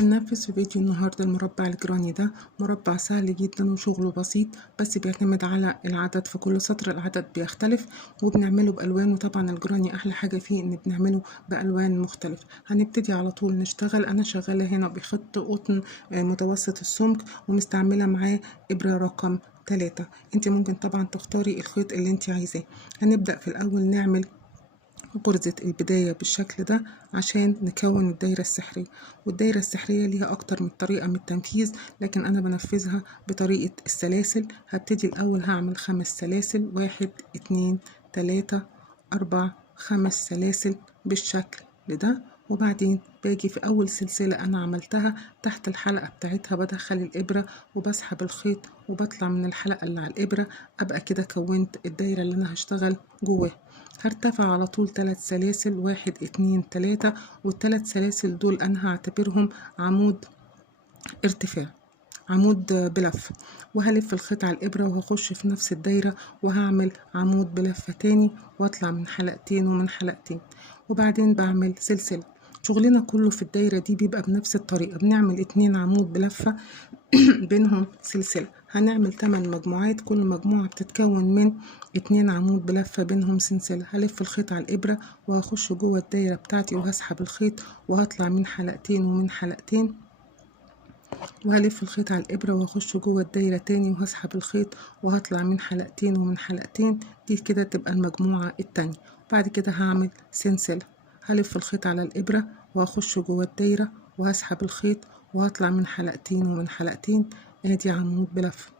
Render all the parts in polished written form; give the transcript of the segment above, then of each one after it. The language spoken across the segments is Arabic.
هننفذ في فيديو النهاردة المربع الجراني ده. مربع سهل جدا وشغله بسيط، بس بيعتمد على العدد، في كل سطر العدد بيختلف، وبنعمله بألوان. وطبعا الجراني أحلى حاجة فيه إن بنعمله بألوان مختلفة. هنبتدي على طول نشتغل. أنا شغالة هنا بخط قطن متوسط السمك، ومستعملة معاه إبرة رقم 3. انت ممكن طبعا تختاري الخيط اللي انت عايزاه. هنبدأ في الأول نعمل غرزة البداية بالشكل ده عشان نكون الدايرة السحرية. والدايرة السحرية ليها أكتر من طريقة من التنفيذ، لكن أنا بنفذها بطريقة السلاسل. هبتدي الأول هعمل 5 سلاسل، 1 2 3 4 5 سلاسل بالشكل ده. وبعدين باجي في أول سلسلة أنا عملتها تحت الحلقة بتاعتها بدخل الإبرة وبسحب الخيط وبطلع من الحلقة اللي على الإبرة. أبقى كده كونت الدايرة اللي أنا هشتغل جواها. هرتفع على طول 3 سلاسل، 1 2 3، والثلاث سلاسل دول أنا هعتبرهم عمود ارتفاع، عمود بلفة. وهلف الخيط على الإبرة وهخش في نفس الدايرة وهعمل عمود بلفة تاني، واطلع من حلقتين ومن حلقتين، وبعدين بعمل سلسلة. شغلنا كله في الدايرة دي بيبقى بنفس الطريقة. بنعمل 2 عمود بلفة بينهم سلسلة. هنعمل 8 مجموعات، كل مجموعة بتتكون من 2 عمود بلفة بينهم سلسلة. هلف الخيط على الإبرة وهخش جوه الدايرة بتاعتي وهسحب الخيط وهطلع من حلقتين ومن حلقتين، وهلف الخيط على الإبرة وهخش جوه الدايرة تاني وهسحب الخيط وهطلع من حلقتين ومن حلقتين. دي كده تبقى المجموعة التانية. بعد كده هعمل سلسلة. هلف الخيط على الإبرة وهخش جوه الدايرة وهسحب الخيط وهطلع من حلقتين ومن حلقتين. ادي عمود بلفة.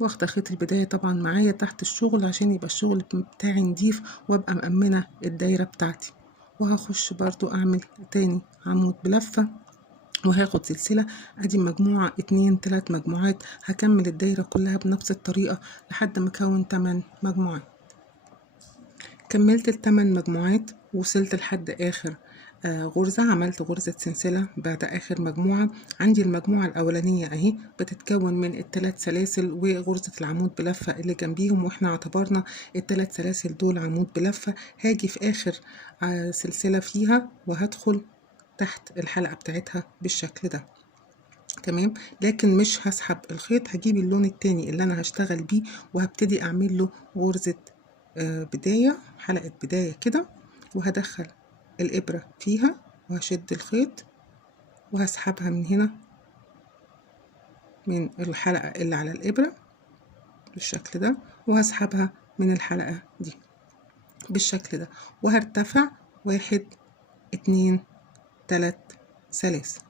واخده خيط البداية طبعا معايا تحت الشغل عشان يبقى الشغل بتاعي نضيف وابقى مأمنة الدايرة بتاعتي. وهخش برضو اعمل تاني عمود بلفة وهاخد سلسلة. ادي مجموعة 2 3 مجموعات. هكمل الدايرة كلها بنفس الطريقة لحد ما اكون 8 مجموعات. كملت ال8 مجموعات ووصلت لحد اخر غرزة. عملت غرزة سلسلة بعد اخر مجموعة. عندي المجموعة الاولانية اهي بتتكون من ال3 سلاسل وغرزة العمود بلفة اللي جنبيهم، واحنا اعتبرنا ال3 سلاسل دول عمود بلفة. هاجي في اخر سلسلة فيها وهدخل تحت الحلقة بتاعتها بالشكل ده. تمام، لكن مش هسحب الخيط. هجيب اللون التاني اللي انا هشتغل بيه وهبتدي اعمل له غرزة بداية، حلقة بداية كده، وهدخل الإبرة فيها وهشد الخيط وهسحبها من هنا من الحلقة اللي على الإبرة بالشكل ده، وهسحبها من الحلقة دي بالشكل ده، وهرتفع 1 2 3 سلاسل.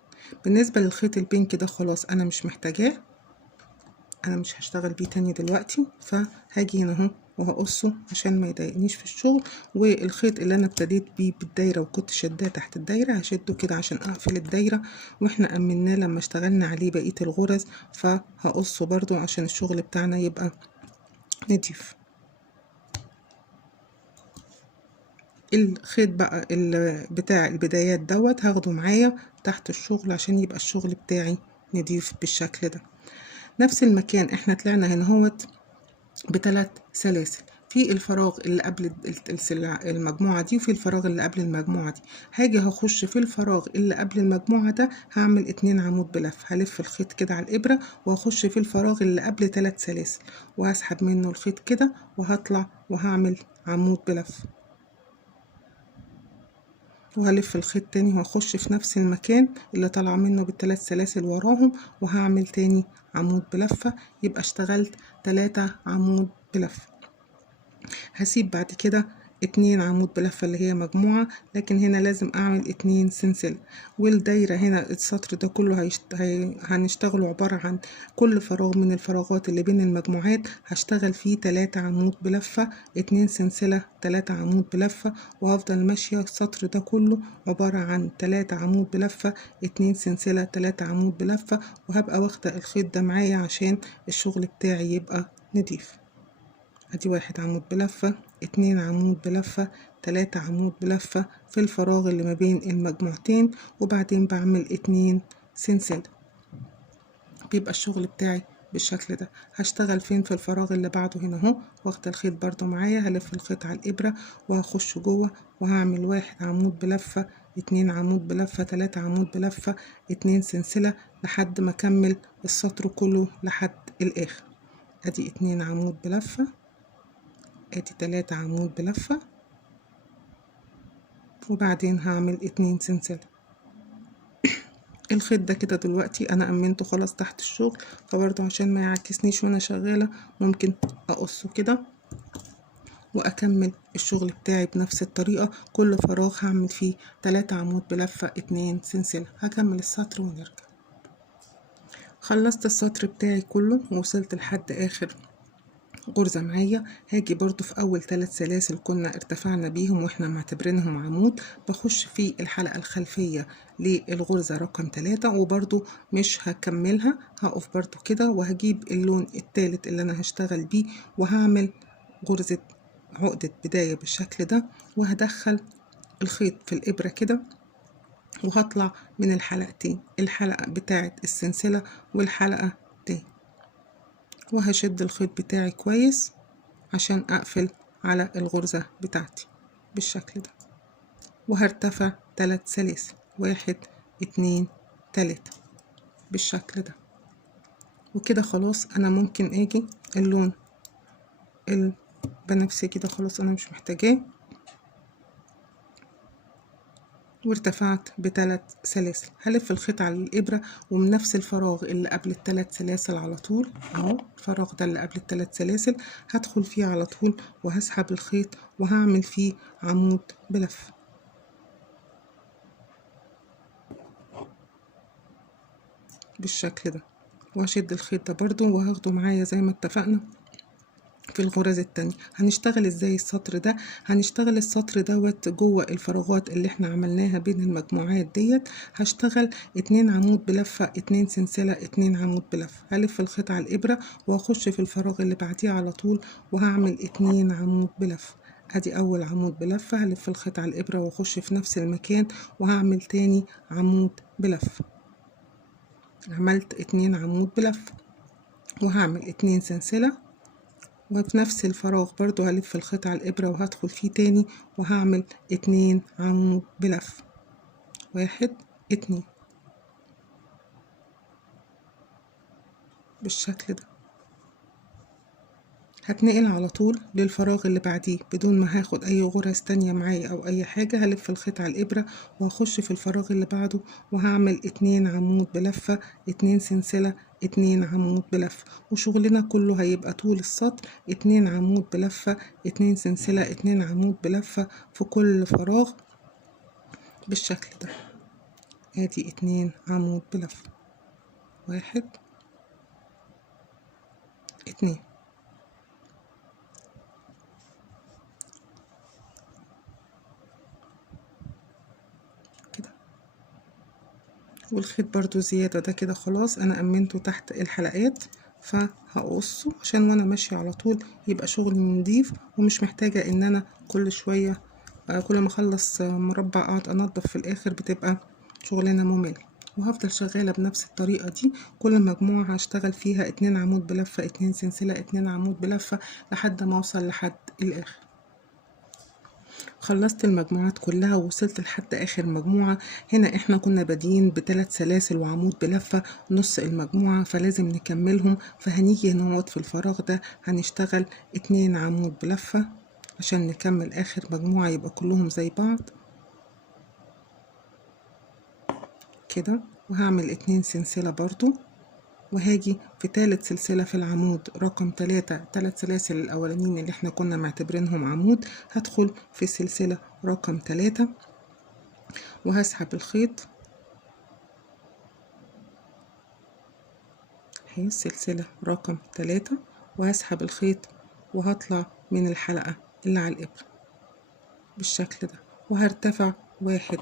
بالنسبة للخيط البينك ده خلاص أنا مش محتاجاه، أنا مش هشتغل بيه تاني دلوقتي، فهاجي هنا اهو وهقصه عشان ما يضايقنيش في الشغل. والخيط اللي انا ابتديت بيه بالدايره وكنت شداه تحت الدايره هشده كده عشان اقفل الدايره، واحنا امناه لما اشتغلنا عليه بقيه الغرز، فهقصه برضو عشان الشغل بتاعنا يبقى نضيف. الخيط بقى بتاع البدايات دوت هاخده معايا تحت الشغل عشان يبقى الشغل بتاعي نضيف بالشكل ده. نفس المكان احنا طلعنا هنا هوت ب3 سلاسل في الفراغ اللي قبل المجموعة دي وفي الفراغ اللي قبل المجموعة دي. هاجي هخش في الفراغ اللي قبل المجموعة ده هعمل 2 عمود بلف. هلف الخيط كده على الإبرة وهخش في الفراغ اللي قبل 3 سلاسل وهسحب منه الخيط كده وهطلع وهعمل عمود بلف، وهلف الخيط تاني وهخش في نفس المكان اللي طالع منه ب3 سلاسل وراهم وهعمل تاني عمود بلفة. يبقى اشتغلت 3 عمود بلفة. هسيب بعد كده 2 عمود بلفة اللي هي مجموعة، لكن هنا لازم اعمل 2 سلسلة. والدايرة هنا السطر ده كله هنشتغله عبارة عن كل فراغ من الفراغات اللي بين المجموعات هشتغل فيه 3 عمود بلفة، 2 سلسلة، 3 عمود بلفة، وهفضل ماشية السطر ده كله عبارة عن 3 عمود بلفة، 2 سلسلة، 3 عمود بلفة. وهبقى واخدة الخيط ده معايا عشان الشغل بتاعي يبقى نضيف. ادي 1 عمود بلفة، 2 عمود بلفة، 3 عمود بلفة في الفراغ اللي ما بين المجموعتين، وبعدين بعمل 2 سلسلة. بيبقى الشغل بتاعي بالشكل ده. هشتغل فين؟ في الفراغ اللي بعده هنا اهو، واخده الخيط برضو معايا. هلف الخيط على الإبرة وهخش جوه وهعمل 1 عمود بلفة 2 عمود بلفة، 3 عمود بلفة، 2 سلسلة لحد ما اكمل السطر كله لحد الاخر. ادي 2 عمود بلفة، ادي 3 عمود بلفة، وبعدين هعمل 2 سلسلة. الخيط ده كده دلوقتي انا امنته خلاص تحت الشغل، فبرضه عشان ما يعكسنيش وانا شغالة ممكن اقصه كده واكمل الشغل بتاعي بنفس الطريقة. كل فراغ هعمل فيه 3 عمود بلفة، 2 سلسلة. هكمل السطر ونرجع. خلصت السطر بتاعي كله ووصلت لحد اخر غرزة معايا. هاجي برضو في اول 3 سلاسل كنا ارتفعنا بيهم واحنا معتبرينهم عمود، بخش في الحلقة الخلفية للغرزة رقم 3 وبرضو مش هكملها، هقف برضو كده وهجيب اللون الثالث اللي انا هشتغل بيه وهعمل غرزة عقدة بداية بالشكل ده، وهدخل الخيط في الإبرة كده وهطلع من الحلقتين، الحلقة بتاعة السلسلة والحلقة دي، وهشد الخيط بتاعي كويس عشان أقفل على الغرزة بتاعتي بالشكل ده، وهرتفع 3 سلاسل، 1 2 3 بالشكل ده. وكده خلاص أنا ممكن أجي اللون البنفسجي ده خلاص أنا مش محتاجاه، وارتفعت ب3 سلاسل. هلف الخيط على الإبرة ومن نفس الفراغ اللي قبل ال3 سلاسل على طول اهو، الفراغ ده اللي قبل ال3 سلاسل هدخل فيه على طول وهسحب الخيط وهعمل فيه عمود بلف بالشكل ده، وهشد الخيط ده برضو وهاخده معايا زي ما اتفقنا في الغرز التانية. هنشتغل ازاي السطر ده؟ هنشتغل السطر دوت جوه الفراغات اللي احنا عملناها بين المجموعات ديت. هشتغل 2 عمود بلفة، 2 سلسلة، 2 عمود بلفة. هلف الخيط على الابرة وهخش في الفراغ اللي بعديه على طول وهعمل 2 عمود بلفة. ادي اول عمود بلفة، هلف الخيط على الابرة واخش في نفس المكان وهعمل تاني عمود بلفة. عملت 2 عمود بلفة وهعمل 2 سلسلة، وفي نفس الفراغ برضو هلف الخيط على الإبرة وهدخل فيه تاني وهعمل 2 عمود بلف، 1 2 بالشكل ده. هتنقل على طول للفراغ اللي بعديه بدون ما هاخد اي غرز تانية معايا او اي حاجة. هلف الخيط على الابرة وهخش في الفراغ اللي بعده وهعمل 2 عمود بلفة، 2 سلسلة، 2 عمود بلفة، وشغلنا كله هيبقى طول السطر 2 عمود بلفة، 2 سلسلة، 2 عمود بلفة في كل فراغ بالشكل ده. ادي 2 عمود بلفة، 1 2 كده. والخيط برضو زيادة ده كده خلاص انا امنته تحت الحلقات، فهقصه عشان وانا ماشية على طول يبقى شغلي نضيف ومش محتاجة ان انا كل شوية كل ما اخلص مربع اقعد انضف في الاخر، بتبقى شغلنا ممل. وهفضل شغالة بنفس الطريقة دي، كل مجموعة هشتغل فيها 2 عمود بلفة، 2 سلسلة، 2 عمود بلفة لحد ما اوصل لحد الاخر. خلصت المجموعات كلها ووصلت لحد اخر مجموعة. هنا احنا كنا بادئين ب3 سلاسل وعمود بلفة نص المجموعة، فلازم نكملهم. فهنيجي هنا في الفراغ ده هنشتغل 2 عمود بلفة عشان نكمل اخر مجموعة يبقى كلهم زي بعض كده، وهعمل 2 سلسلة برضو، وهاجي في 3 سلسلة في العمود رقم 3، 3 سلاسل الأولانيين اللي احنا كنا معتبرينهم عمود، هدخل في السلسلة رقم 3 وهسحب الخيط هي السلسلة رقم 3 وهسحب الخيط وهطلع من الحلقة اللي على الإبرة بالشكل ده، وهرتفع 1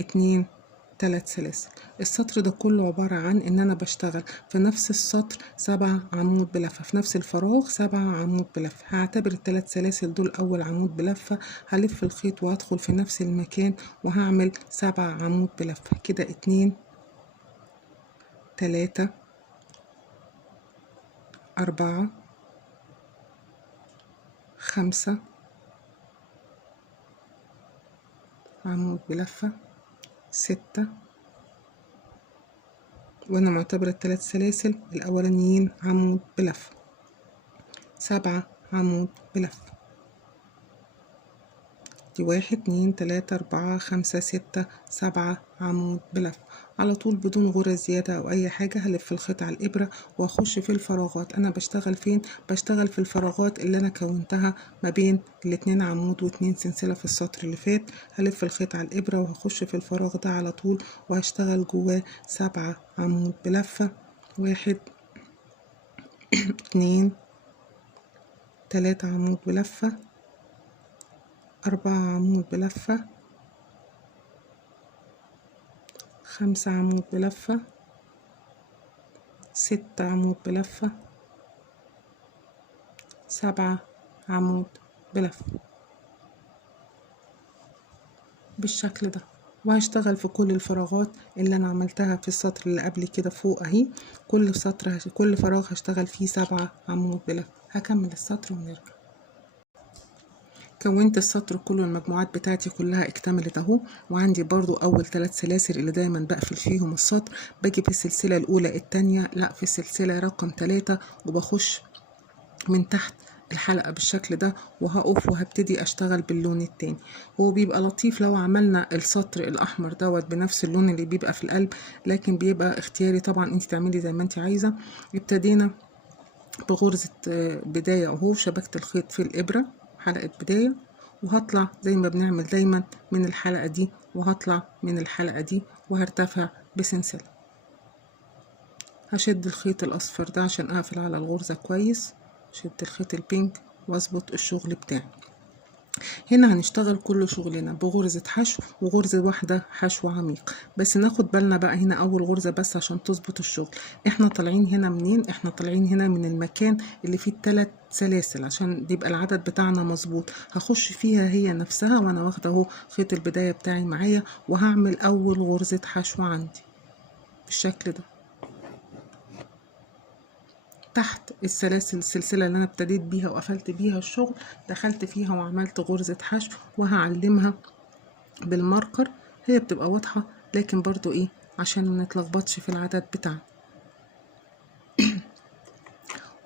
2 3 سلاسل. السطر ده كله عبارة عن ان انا بشتغل في نفس السطر 7 عمود بلفة، في نفس الفراغ 7 عمود بلفة. هعتبر ال3 سلاسل دول اول عمود بلفة، هلف الخيط وهدخل في نفس المكان وهعمل 7 عمود بلفة كده، 2 3 4 5 عمود بلفة، 6 وانا معتبرة ال3 سلاسل الاولانيين عمود بلف، 7 عمود بلف، دي 1 2 3 4 5 6 7 عمود بلف. على طول بدون غرز زيادة او اي حاجة هلف الخيط على الابرة واخش في الفراغات. انا بشتغل فين؟ بشتغل في الفراغات اللي انا كونتها ما بين ال2 عمود و2 سلسلة في السطر اللي فات. هلف الخيط على الابرة وهخش في الفراغ ده على طول وهشتغل جواه 7 عمود بلفة، 1 2 3 عمود بلفة، 4 عمود بلفة، 5 عمود بلفة، 6 عمود بلفة، 7 عمود بلفة بالشكل ده. وهشتغل في كل الفراغات اللي انا عملتها في السطر اللي قبل كده فوق اهي. كل سطر كل فراغ هشتغل فيه 7 عمود بلفة. هكمل السطر ونرجع. كونت السطر كله، المجموعات بتاعتي كلها اكتملت اهو. وعندي برضو اول 3 سلاسل اللي دايما بقفل فيهم السطر، باجي في السلسلة الاولى التانية، لا في السلسلة رقم 3، وبخش من تحت الحلقة بالشكل ده وهقف وهبتدي اشتغل باللون التاني. هو بيبقى لطيف لو عملنا السطر الاحمر دوت بنفس اللون اللي بيبقى في القلب، لكن بيبقى اختياري طبعا، انت تعملي زي ما انت عايزة. ابتدينا بغرزة بداية اهو، شبكت الخيط في الابرة حلقة بداية، وهطلع زي ما بنعمل دايما من الحلقة دي، وهطلع من الحلقة دي وهرتفع بسلسلة. هشد الخيط الاصفر ده عشان اقفل على الغرزة كويس، شد الخيط البينك واظبط الشغل بتاعي. هنا هنشتغل كل شغلنا بغرزة حشو وغرزة واحدة حشو عميق، بس ناخد بالنا بقى هنا اول غرزة بس عشان تظبط الشغل. احنا طالعين هنا منين؟ احنا طالعين هنا من المكان اللي فيه ال3 سلاسل عشان يبقى العدد بتاعنا مظبوط. هخش فيها هي نفسها وانا واخده اهو خيط البداية بتاعي معايا، وهعمل اول غرزة حشو عندي بالشكل ده تحت السلسلة اللي انا ابتديت بيها وقفلت بيها الشغل. دخلت فيها وعملت غرزة حشو، وهعلمها بالماركر. هي بتبقى واضحة لكن برضو ايه عشان ما نتلخبطش في العدد بتاعنا.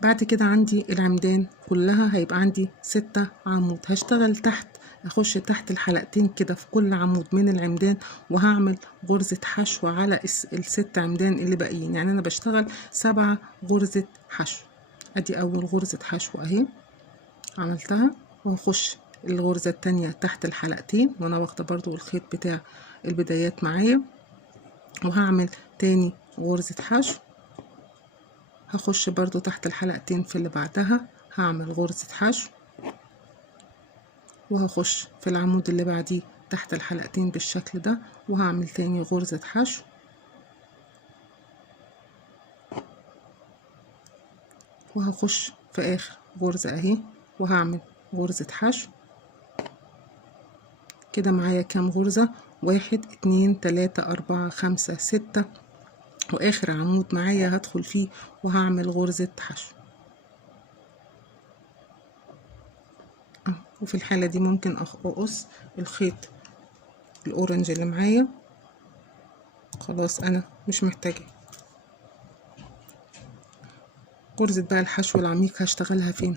بعد كده عندي العمدان كلها هيبقى عندي 6 عمود. هشتغل تحت، اخش تحت الحلقتين كده في كل عمود من العمدان، وهعمل غرزة حشو على ال6 عمدان اللي باقيين. يعني انا بشتغل 7 غرزة حشو. ادي اول غرزة حشو اهي عملتها، وهخش الغرزة التانية تحت الحلقتين وانا واخدة برضو الخيط بتاع البدايات معايا، وهعمل تاني غرزة حشو. هخش برضو تحت الحلقتين في اللي بعدها هعمل غرزة حشو، وهخش في العمود اللي بعديه تحت الحلقتين بالشكل ده وهعمل تاني غرزة حشو، وهخش في اخر غرزة اهي وهعمل غرزة حشو. كده معايا كام غرزة؟ 1 2 3 4 5 6، واخر عمود معايا هدخل فيه وهعمل غرزة حشو. وفي الحالة دي ممكن اقص الخيط الاورنج اللي معايا، خلاص انا مش محتاجة. غرزة بقى الحشو العميق هشتغلها فين؟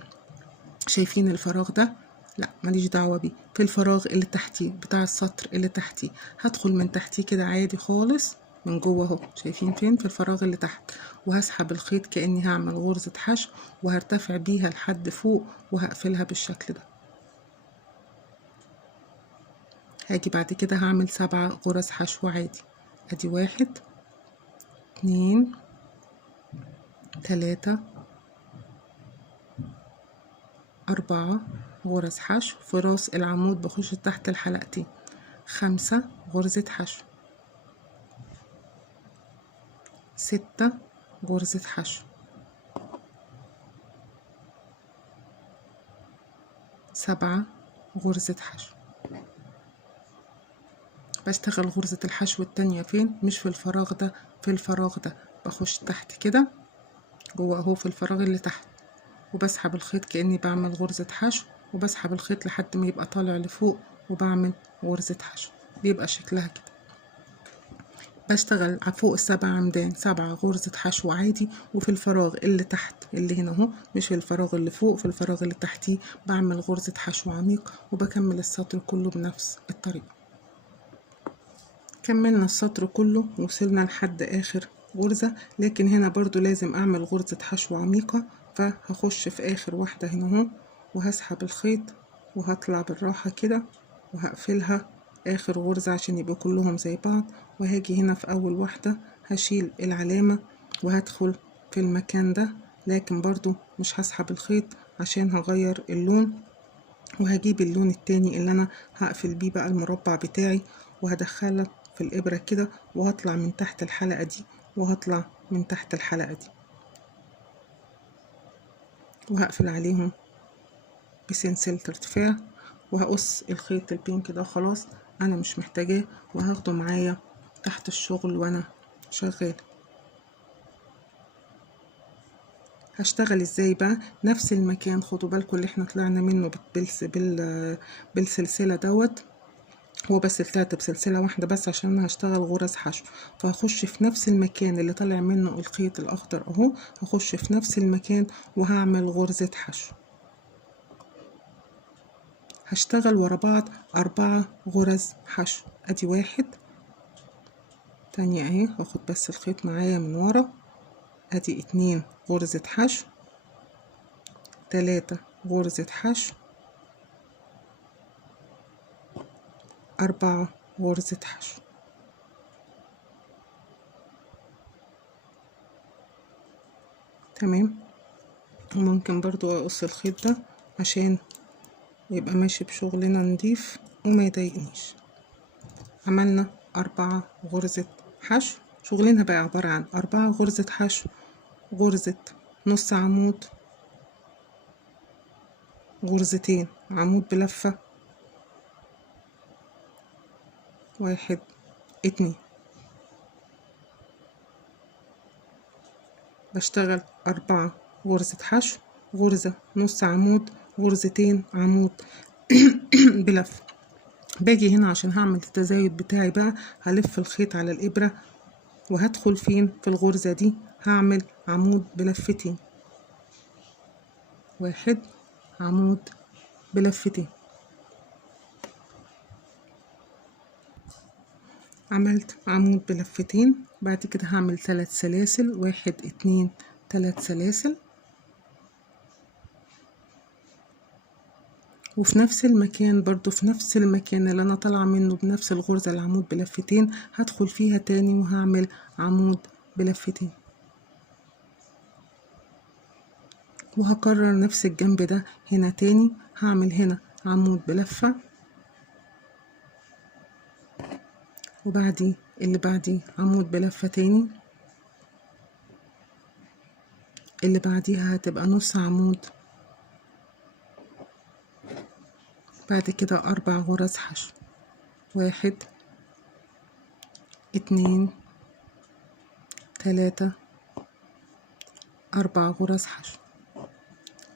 شايفين الفراغ ده؟ لا ماليش دعوة بيه، في الفراغ اللي تحتيه بتاع السطر اللي تحتيه هدخل من تحتيه كده عادي خالص من جوه اهو. شايفين فين؟ في الفراغ اللي تحت، وهسحب الخيط كأني هعمل غرزة حشو وهرتفع بيها لحد فوق وهقفلها بالشكل ده. هاجي بعد كده هعمل 7 غرز حشو عادي. ادي 1 2 3 4 غرز حشو في راس العمود، بخش تحت الحلقتين 5 غرزة حشو، 6 غرزة حشو، 7 غرزة حشو. بشتغل غرزة الحشو التانية فين؟ مش في الفراغ ده، في الفراغ ده بخش تحت كده جوه اهو في الفراغ اللي تحت، وبسحب الخيط كأني بعمل غرزة حشو، وبسحب الخيط لحد ما يبقى طالع لفوق وبعمل غرزة حشو. بيبقى شكلها كده. بشتغل فوق السبع عمدان 7 غرزة حشو عادي، وفي الفراغ اللي تحت اللي هنا اهو، مش في الفراغ اللي فوق، في الفراغ اللي تحتيه بعمل غرزة حشو عميق، وبكمل السطر كله بنفس الطريقة. كملنا السطر كله وصلنا لحد اخر غرزة، لكن هنا برضو لازم اعمل غرزة حشو عميقة، فهخش في اخر واحدة هنا اهو، وهسحب الخيط وهطلع بالراحة كده وهقفلها اخر غرزة عشان يبقوا كلهم زي بعض، وهاجي هنا في اول واحدة هشيل العلامة وهدخل في المكان ده، لكن برضو مش هسحب الخيط عشان هغير اللون، وهجيب اللون التاني اللي انا هقفل بيه بقى المربع بتاعي، وهدخله في الابرة كده، وهطلع من تحت الحلقة دي، وهطلع من تحت الحلقة دي، وهقفل عليهم بسلسلة ارتفاع، وهقص الخيط البينك ده خلاص انا مش محتاجاه، وهاخده معايا تحت الشغل وانا شغال. هشتغل ازاي بقى؟ نفس المكان، خدوا بالكم اللي احنا طلعنا منه بالسلسلة دوت، هو بس طلعت بسلسلة واحدة بس عشان انا هشتغل غرز حشو، فهخش في نفس المكان اللي طالع منه الخيط الاخضر اهو، هخش في نفس المكان وهعمل غرزة حشو. هشتغل ورا بعض 4 غرز حشو، ادي 1 تانية اهي، هاخد بس الخيط معايا من ورا، ادي 2 غرزة حشو، 3 غرزة حشو، 4 غرزة حشو. تمام. وممكن برضو اقص الخيط ده عشان يبقى ماشي بشغلنا نضيف وما يضايقنيش. عملنا 4 غرزة حشو، شغلنا بقى عبارة عن 4 غرزة حشو، غرزة نص عمود، غرزتين عمود بلفة، 1 2. بشتغل 4 غرزة حشو، غرزة نص عمود، غرزتين عمود بلفة. باجي هنا عشان هعمل التزايد بتاعي بقى، هلف الخيط على الإبرة وهدخل فين في الغرزة دي، هعمل عمود بلفتين، 1 عمود بلفتين. عملت عمود بلفتين، بعد كده هعمل 3 سلاسل، 1 2 3 سلاسل، وفي نفس المكان برضو، في نفس المكان اللي انا طالعه منه بنفس الغرزة العمود بلفتين، هدخل فيها تاني وهعمل عمود بلفتين، وهكرر نفس الجنب ده هنا تاني، هعمل هنا عمود بلفة، وبعدي اللي بعديه عمود بلفة تاني، اللي بعديها هتبقى نص عمود، بعد كده 4 غرز حشو، 1 2 3 4 غرز حشو.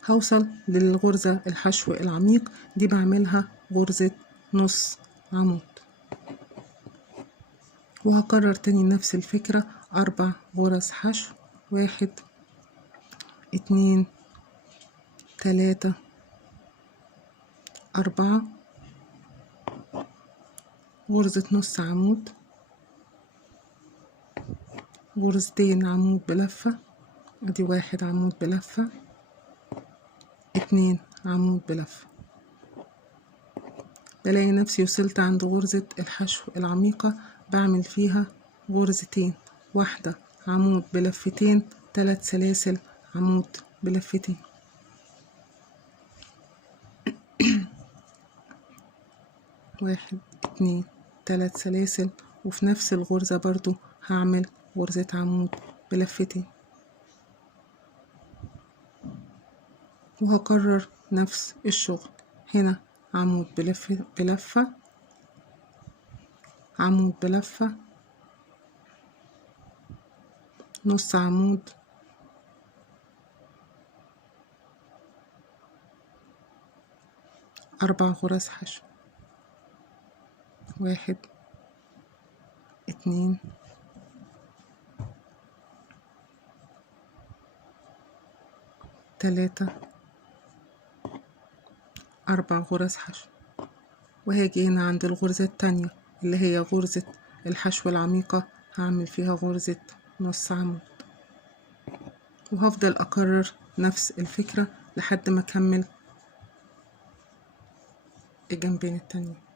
هوصل للغرزة الحشو العميق دي، بعملها غرزة نص عمود، وهكرر تاني نفس الفكرة، 4 غرز حشو، 1 2 3 4 غرزة نص عمود، غرزتين عمود بلفة، ادي 1 عمود بلفة، 2 عمود بلفة. بلاقي نفسي وصلت عند غرزة الحشو العميقة، بعمل فيها غرزتين، 1 عمود بلفتين، 3 سلاسل عمود بلفتين. 1 2 3 سلاسل، وفي نفس الغرزة برضو هعمل غرزة عمود بلفتين، وهكرر نفس الشغل. هنا عمود بلفة، عمود بلفة، نص عمود، أربع غرز حشو، 1 2 3 4 غرز حشو. وهاجي هنا عند الغرزة التانية اللي هي غرزة الحشو العميقة، هعمل فيها غرزة نص عمود، وهفضل أكرر نفس الفكرة لحد ما أكمل الجنبين التانيين.